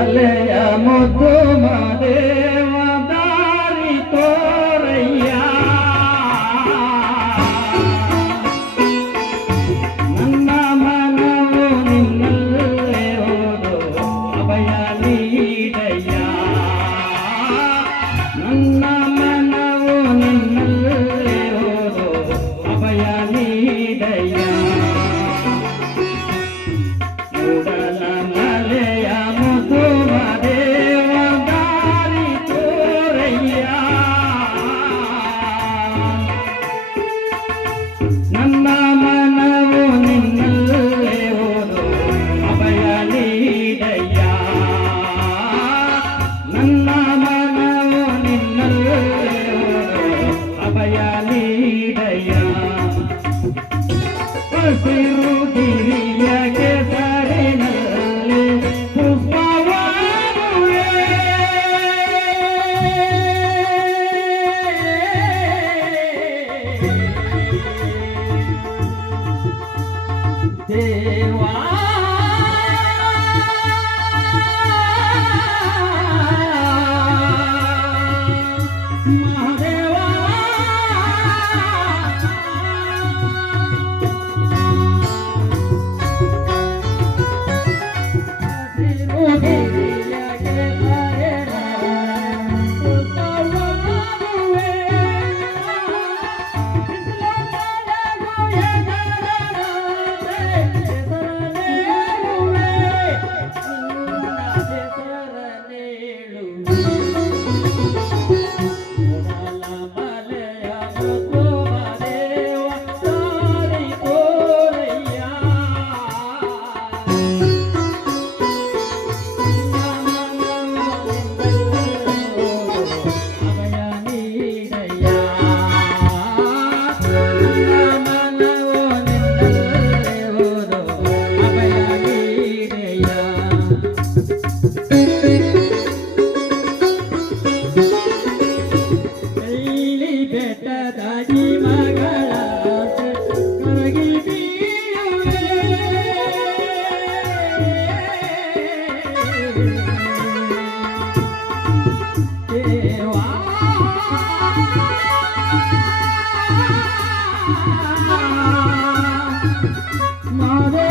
ಮಲೆಯ ಮುದ್ದು ಮದೇವ ದಾರಿ ತೋರಯ್ಯ ನನ್ನ ಮನವು ನಿನ್ನಲ್ಲೇ ಹೋದು ಅಭಯ ನೀಡಯ್ಯ ನನ್ನ ಮನವು ನಿನ್ನಲ್ಲೇ ಹೋದು ಅಭಯ ನೀಡಯ್ಯ देवा মারে